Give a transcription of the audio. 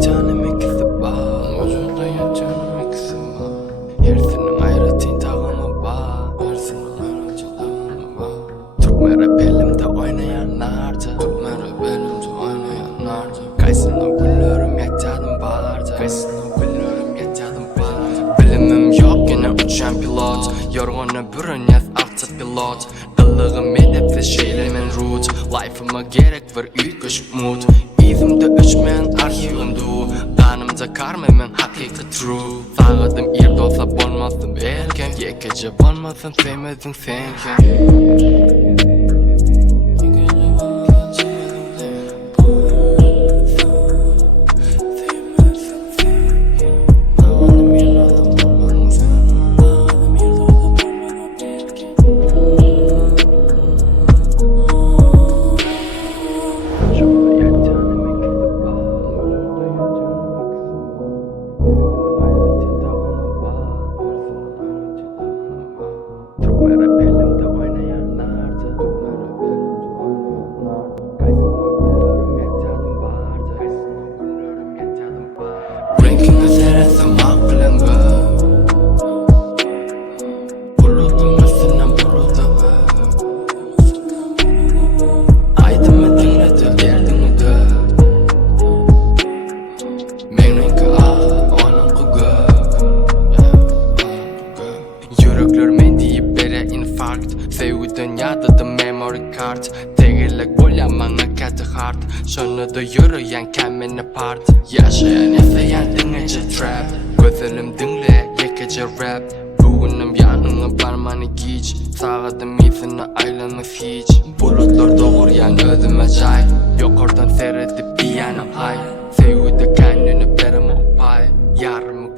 canım ikisi var. Vücuda ya canım ikisi var. Yersinin hayretin tağımı var. Yersinin hayretin tağımı var. Türkmen rap elimde oynayanlarca. Türkmen rap elimde oynayanlarca. Kaysını gülürüm yatadım barca. Kaysını gülürüm yatadım barca. Bilimim yok yine uçan pilot. Yorgunu bürün yaz pilot. Kılığım edepte şeylemen root. Life'ıma gerek var uykuş mood. İzimde üçmen arşivimdu. Kanımda karmemen hakikat true. Sağladım ir dolsa bolmazdım erken. Yekece bolmasın sevmedin senken. Ranking'ı seyretsem aklım var. Bulutun üstünden buludu var. Aydın'ı dinledi derdimi de. Benimki onun kuga. Yüreklerime deyip bere infarkt. Sevgi dünyada da memory card. Tegirlik bolyamana katı hard. Şunu da yürüyen kendini part. Yaşayan yaşayan dinlece trap. Gözlerim dinle yekece rap. Bugünüm yanına barmanı giç. Sağladım izini aylanmış hiç. Bulutlar doğuryan özüme cay. Yok oradan seyredip bir yanım hay. Sevgi de kendini verme o pay. Yarımı